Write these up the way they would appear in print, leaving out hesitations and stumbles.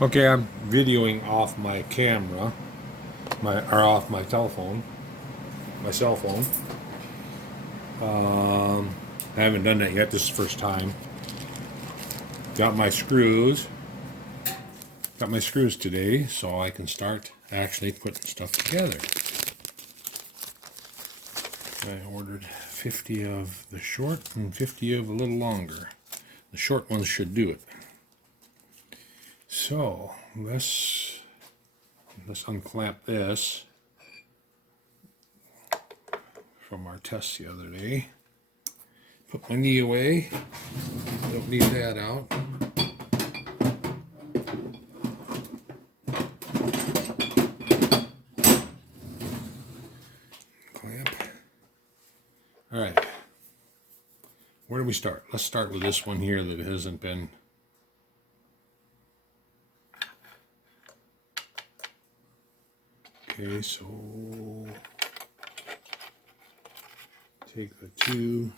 Okay, I'm videoing off my camera, or off my telephone, my cell phone. I haven't done that yet. This is the first time. Got my screws. Got my screws today, so I can start actually putting stuff together. I ordered 50 of the short and 50 of a little longer. The short ones should do it. So let's unclamp this from our test the other day. Put my knee away. Don't need that out. Clamp. All right. Where do we start? Let's start with this one here that hasn't been. Okay, so take the two.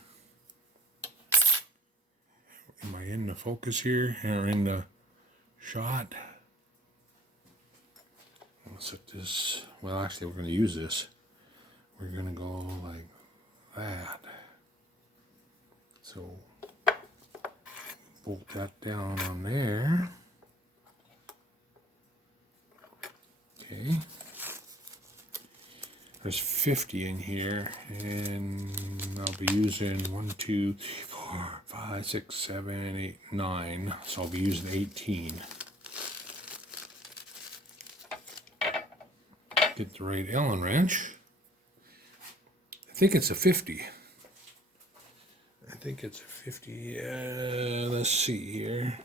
Am I in the focus here? Or in the shot? Let's set this. Well, actually, we're going to use this. We're going to go like that. So bolt that down on there. Okay. There's 50 in here, and I'll be using 1, 2, 3, 4, 5, 6, 7, 8, 9. So I'll be using 18. Get the right Allen wrench. I think it's a 50. I think it's a 50. Let's see here.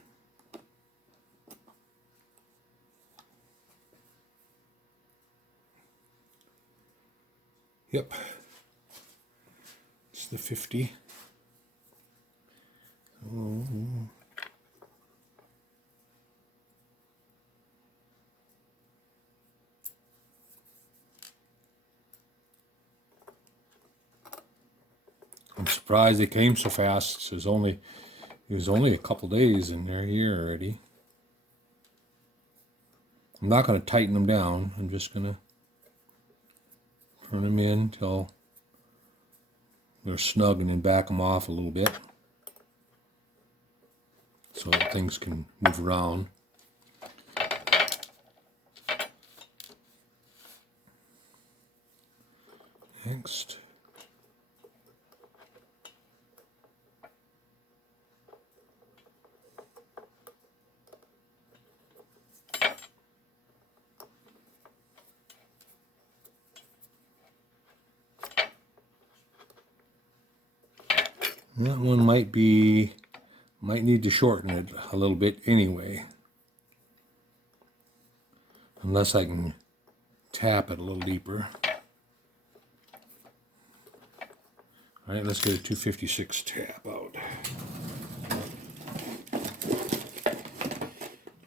Yep. It's the 50. Oh. I'm surprised they came so fast. It was only a couple days and they're here already. I'm not going to tighten them down. I'm just going to turn them in until they're snug and then back them off a little bit so that things can move around. Next. That one might need to shorten it a little bit anyway. Unless I can tap it a little deeper. All right, let's get a 256 tap out.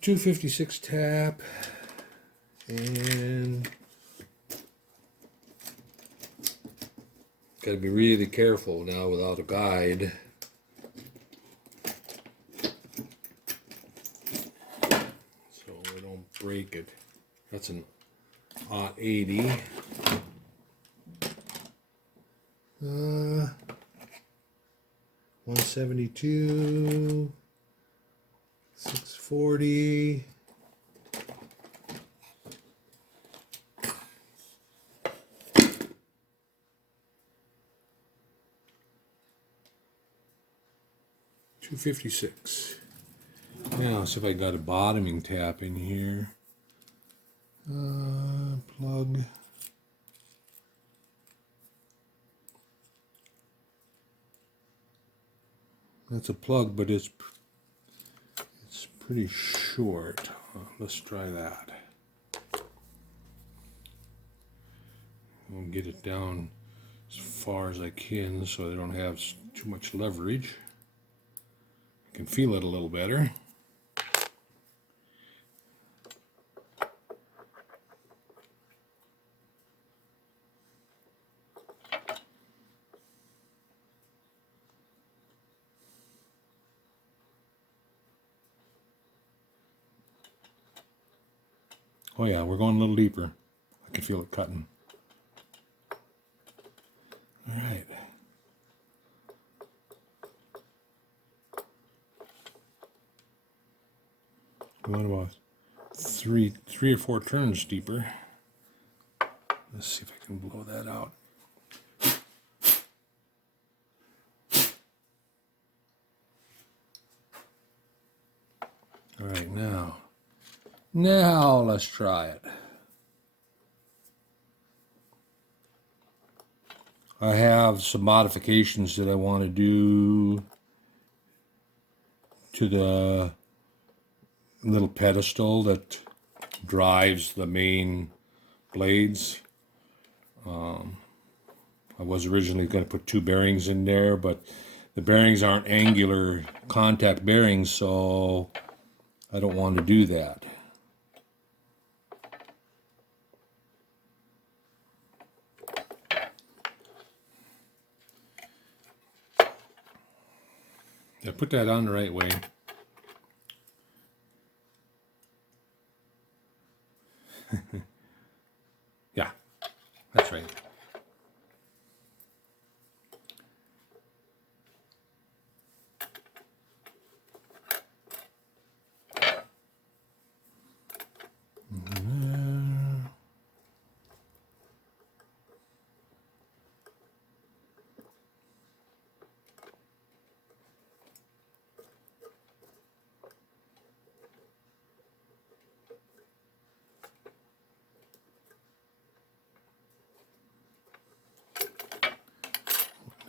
256 tap, and got to be really careful now without a guide. So we don't break it. That's an 80. 172. 640. $256. Now, see if I got a bottoming tap in here. Plug. That's a plug, but it's pretty short. Let's try that. I'll get it down as far as I can so I don't have too much leverage. I can feel it a little better. Oh yeah, we're going a little deeper. I can feel it cutting. All right. Going about three or four turns deeper. Let's see if I can blow that out. All right, now let's try it. I have some modifications that I want to do to the little pedestal that drives the main blades. I was originally going to put 2 bearings in there, but the bearings aren't angular contact bearings, so I don't want to do that. I put that on the right way. Yeah, that's right.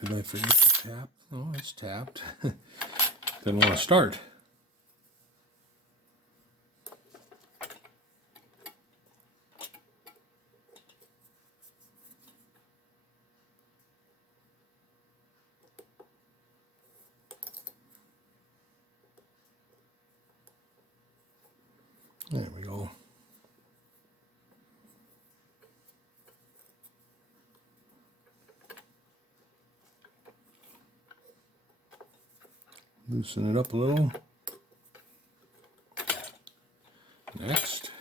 Did I forget to tap? Oh, it's tapped. Didn't want to start. There we go. Loosen it up a little. Next.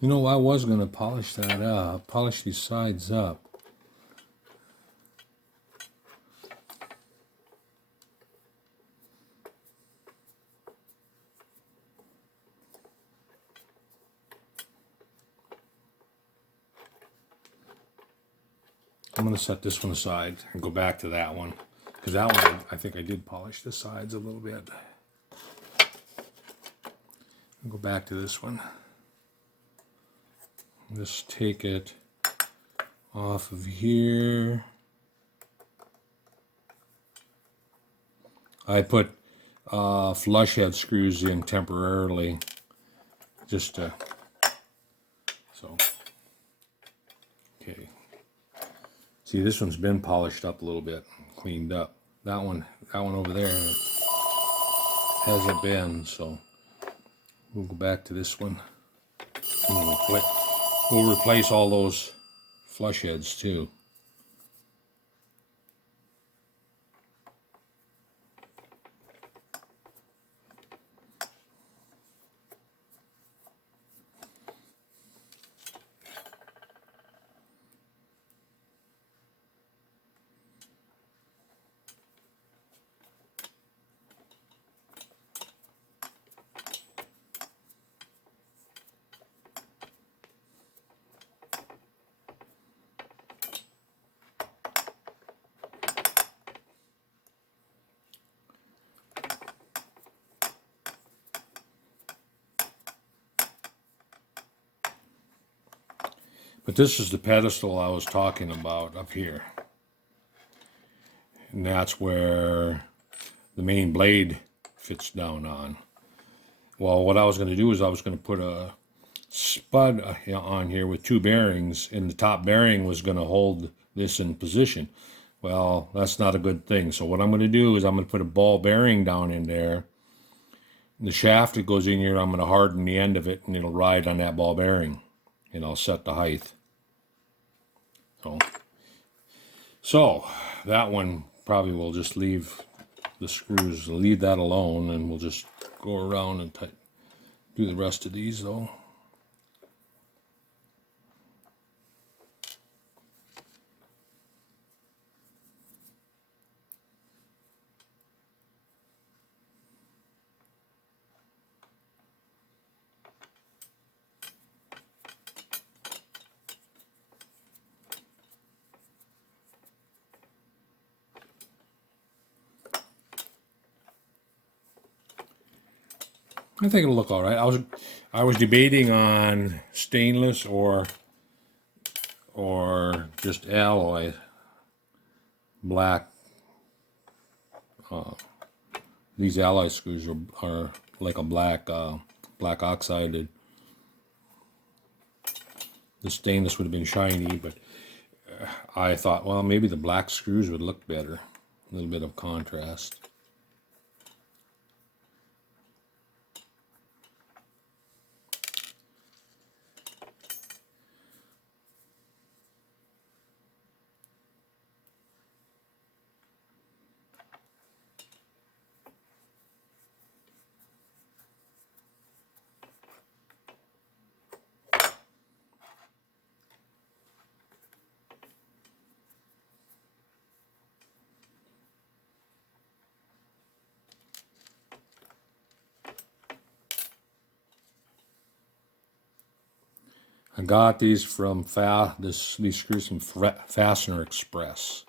You know, I was going to polish that up, polish these sides up. I'm going to set this one aside and go back to that one, because that one, I think I did polish the sides a little bit. I'll go back to this one. Just take it off of here. I put flush head screws in temporarily, just to, so, okay. See, this one's been polished up a little bit, cleaned up. That one over there hasn't been, so we'll go back to this one. And we'll replace all those flush heads too. But this is the pedestal I was talking about up here. And that's where the main blade fits down on. Well, what I was going to do is I was going to put a spud on here with 2 bearings, and the top bearing was going to hold this in position. Well, that's not a good thing. So what I'm going to do is I'm going to put a ball bearing down in there. The shaft that goes in here, I'm going to harden the end of it, and it'll ride on that ball bearing. and I'll set the height. So that one probably will just leave the screws, leave that alone, and we'll just go around and do the rest of these though. I think it'll look all right. I was debating on stainless or just alloy black. These alloy screws are like a black oxided. The stainless would have been shiny, but I thought, well, maybe the black screws would look better. A little bit of contrast. I got these from these screws from Fastener Express.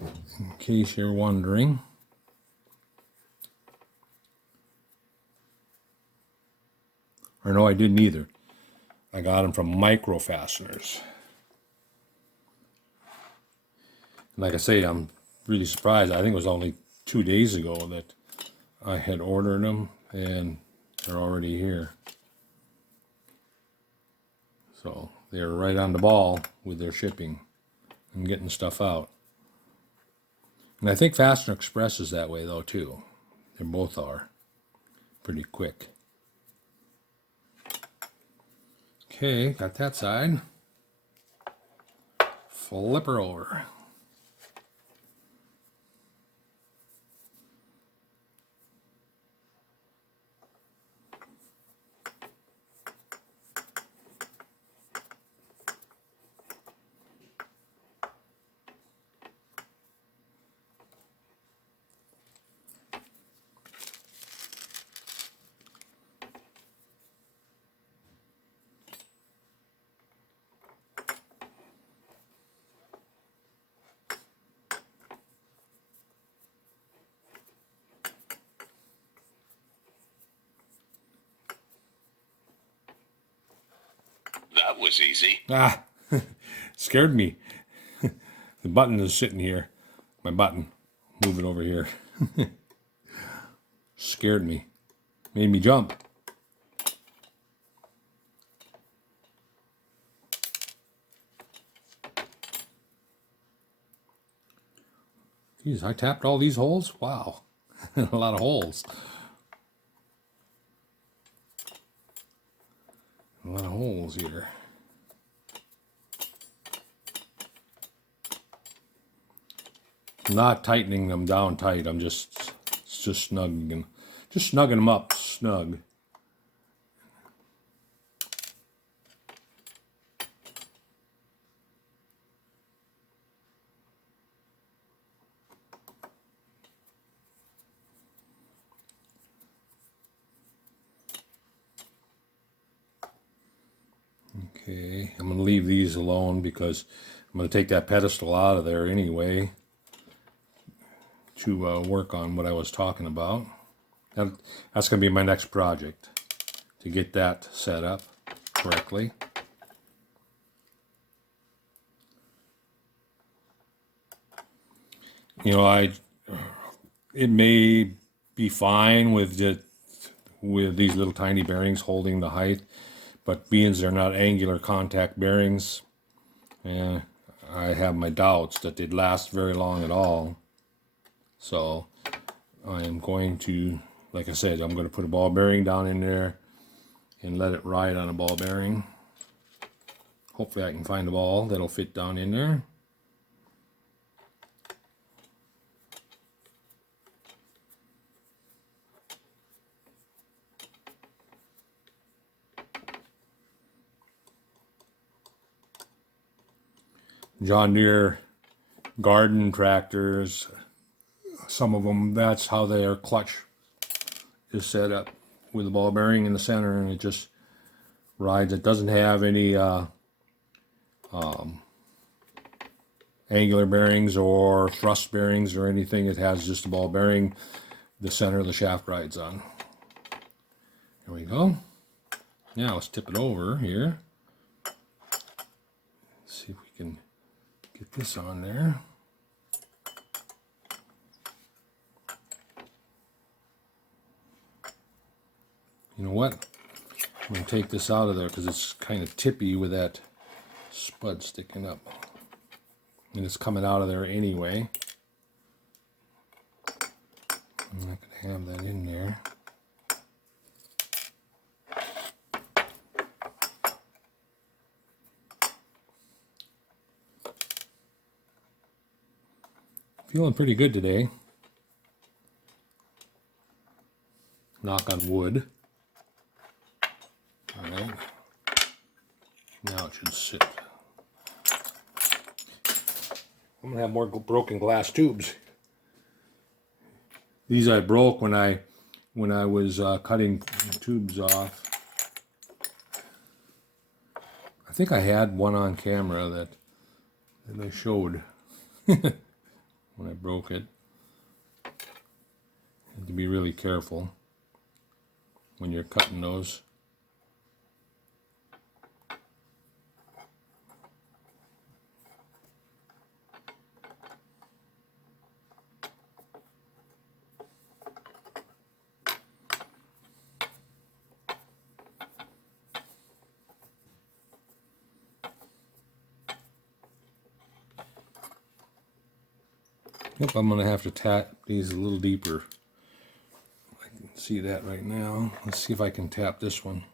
In case you're wondering. Or no, I didn't either. I got them from Micro Fasteners. Like I say, I'm really surprised. I think it was only 2 days ago that I had ordered them, and they're already here. So they're right on the ball with their shipping and getting stuff out. And I think Fastener Express is that way though too. They both are pretty quick. Okay, got that side. Flip her over. That was easy. Ah, scared me. The button is sitting here. My button. Move it over here. Scared me. Made me jump. Geez, I tapped all these holes? Wow. A lot of holes. A lot of holes here. I'm not tightening them down tight. I'm just snugging them up snug. Okay, I'm going to leave these alone because I'm going to take that pedestal out of there anyway to work on what I was talking about. That's going to be my next project, to get that set up correctly. You know, it may be fine with these little tiny bearings holding the height, but being they're not angular contact bearings, I have my doubts that they'd last very long at all. So I am going to, like I said, I'm going to put a ball bearing down in there and let it ride on a ball bearing. Hopefully I can find a ball that'll fit down in there. John Deere garden tractors, some of them, that's how their clutch is set up, with the ball bearing in the center, and it just rides. It doesn't have any angular bearings or thrust bearings or anything. It has just a ball bearing the center of the shaft rides on. There we go. Now let's tip it over here. See if we can get this on there. You know what? I'm going to take this out of there because it's kind of tippy with that spud sticking up. And it's coming out of there anyway. I'm not going to have that in there. Feeling pretty good today. Knock on wood. Alright. Now it should sit. I'm going to have more broken glass tubes. These I broke when I was cutting tubes off. I think I had one on camera that I showed when I broke it. You have to be really careful when you're cutting those. Yep, I'm going to have to tap these a little deeper. I can see that right now. Let's see if I can tap this one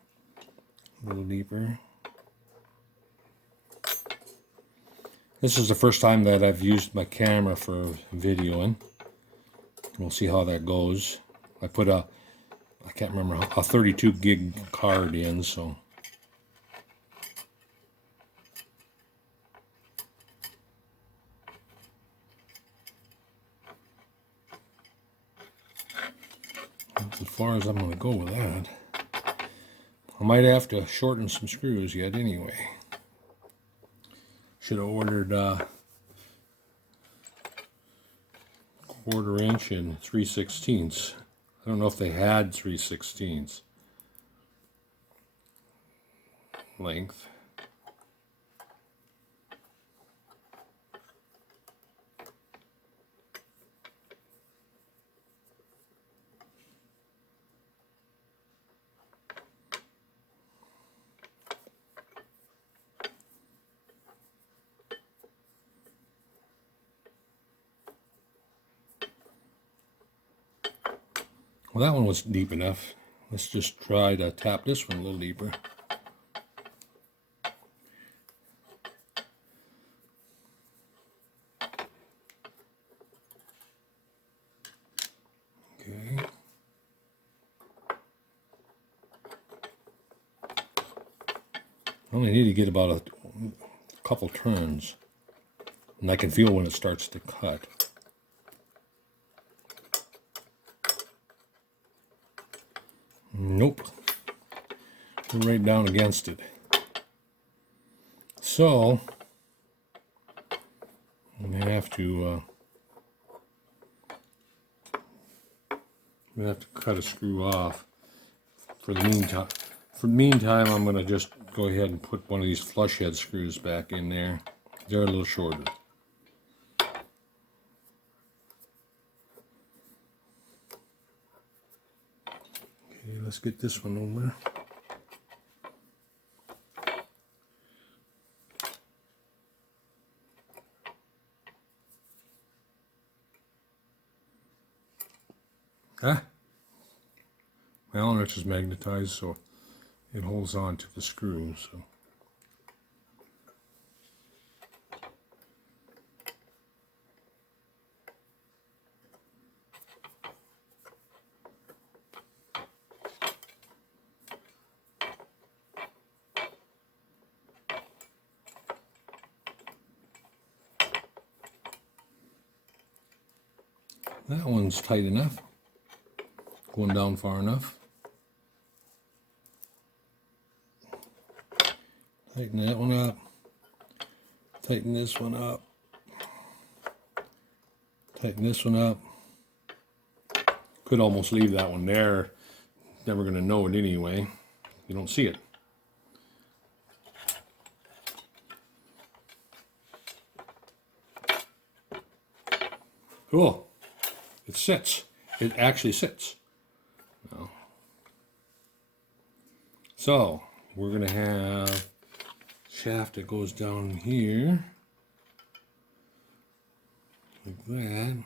a little deeper. This is the first time that I've used my camera for videoing. We'll see how that goes. I put I can't remember, a 32 gig card in, so. That's as far as I'm going to go with that. I might have to shorten some screws yet anyway. Should have ordered 1/4 inch and 3/16. I don't know if they had 3/16 length. Well, that one was deep enough. Let's just try to tap this one a little deeper. Okay. I only need to get about a couple turns, and I can feel when it starts to cut. Nope. We're right down against it. So I'm gonna have to cut a screw off. For the meantime, I'm gonna just go ahead and put one of these flush head screws back in there. They're a little shorter. Okay, let's get this one over. Ah, well, it's just magnetized, so it holds on to the screw. So That one's tight enough. Going down far enough. Tighten that one up. Tighten this one up. Tighten this one up. Could almost leave that one there. Never going to know it anyway. You don't see it. Cool. It sits. It actually sits. Now, so we're going to have shaft that goes down here like that.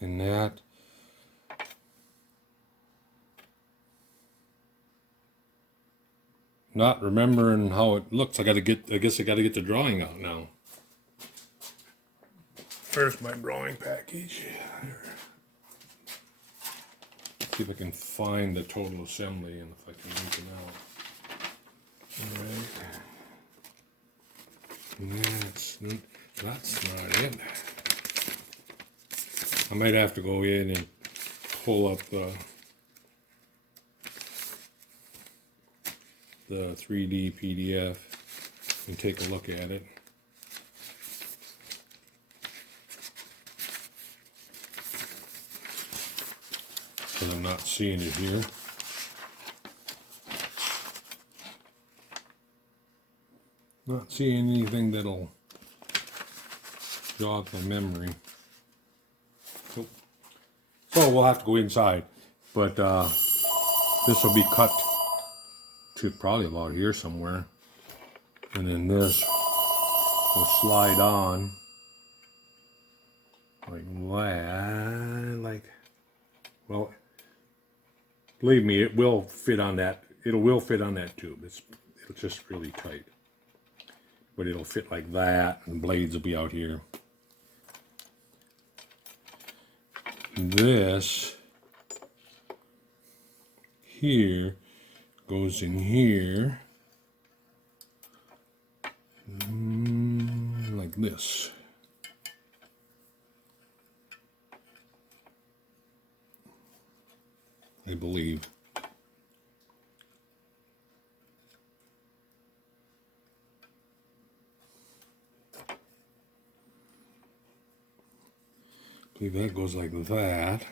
And that. Not remembering how it looks. I guess I gotta get the drawing out now. There's my drawing package. See if I can find the total assembly and if I can link it out. Alright. That's not it. I might have to go in and pull up the 3D PDF and take a look at it. Because I'm not seeing it here. Not seeing anything that'll jog my memory. So we'll have to go inside. But this will be cut to probably about here somewhere, and then this will slide on like that, well, believe me, it will fit on that. Will fit on that tube. It's just really tight, but it'll fit like that, and blades will be out here. This here goes in here like this. I believe. I believe that goes like that.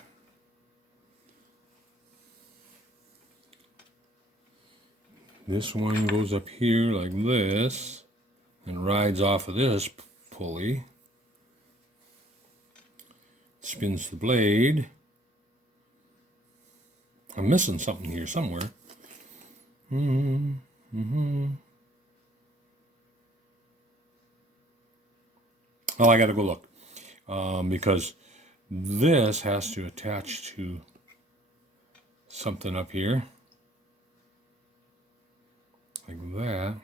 This one goes up here like this and rides off of this pulley. Spins the blade. I'm missing something here somewhere. Oh, I gotta go look. Because this has to attach to something up here. Like that.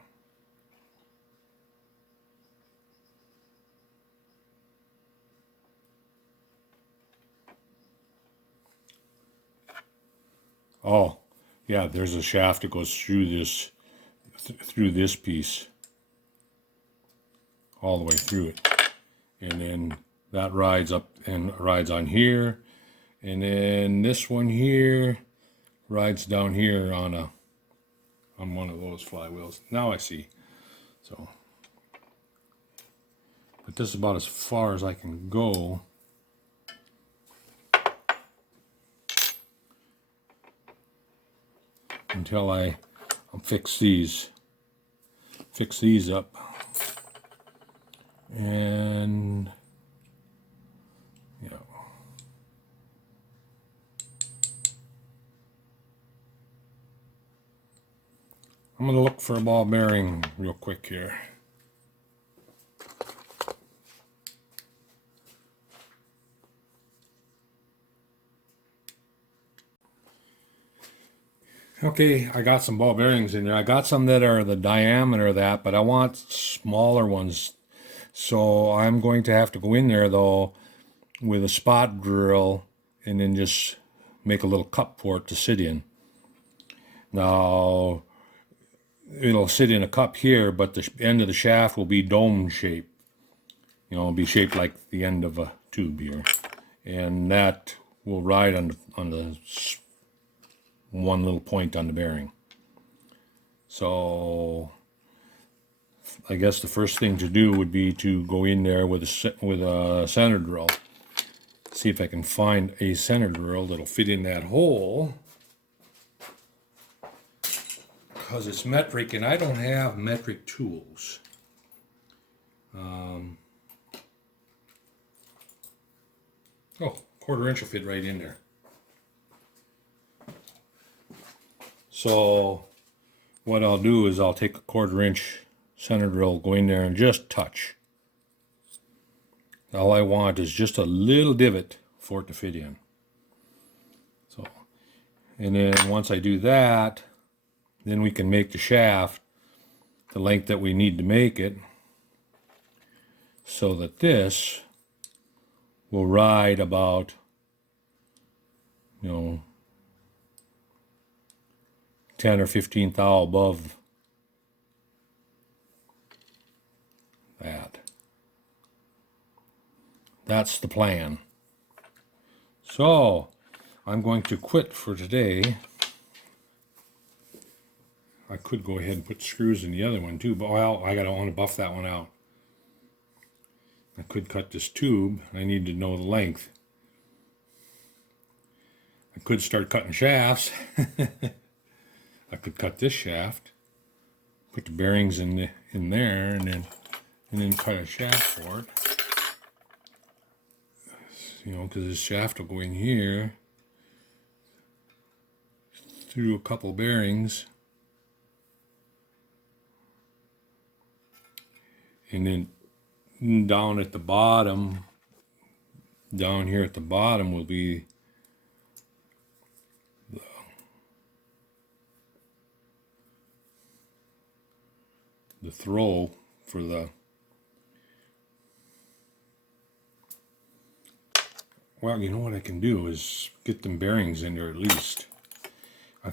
Oh, yeah, there's a shaft that goes through this piece. All the way through it. And then that rides up and rides on here. And then this one here rides down here on one of those flywheels. Now I see. So, but this is about as far as I can go. Until I fix these up. And yeah. I'm going to look for a ball bearing real quick here. Okay, I got some ball bearings in there. I got some that are the diameter of that, but I want smaller ones. So I'm going to have to go in there though with a spot drill and then just make a little cup for it to sit in. Now, it'll sit in a cup here, but the end of the shaft will be dome shaped. You know, it'll be shaped like the end of a tube here. And that will ride on the one little point on the bearing. So I guess the first thing to do would be to go in there with a center drill. See if I can find a center drill that'll fit in that hole. Because it's metric and I don't have metric tools. Oh, 1/4 inch will fit right in there. So what I'll do is I'll take a 1/4 inch center drill, go in there and just touch. All I want is just a little divot for it to fit in. So, and then once I do that, then we can make the shaft the length that we need to make it, so that this will ride about, 10 or 15 thou above that. That's the plan. So I'm going to quit for today. I could go ahead and put screws in the other one too, but well, I want to buff that one out. I could cut this tube. I need to know the length. I could start cutting shafts. I could cut this shaft, put the bearings in there, and then cut a shaft for it. Because this shaft will go in here through a couple bearings, and then down at the bottom, down here at the bottom will be the throw for the, well, you know what I can do is get them bearings in there at least. I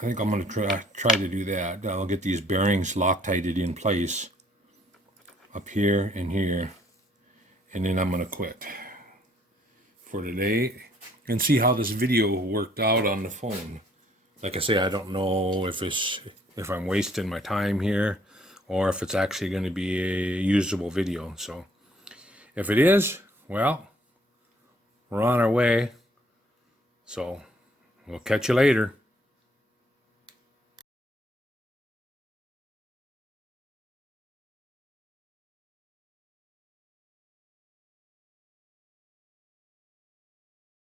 think I'm going to try to do that. I'll get these bearings Loctited in place up here and here, and then I'm going to quit for today and see how this video worked out on the phone. Like I say, I don't know if I'm wasting my time here or if it's actually going to be a usable video. So if it is, well, we're on our way. So we'll catch you later.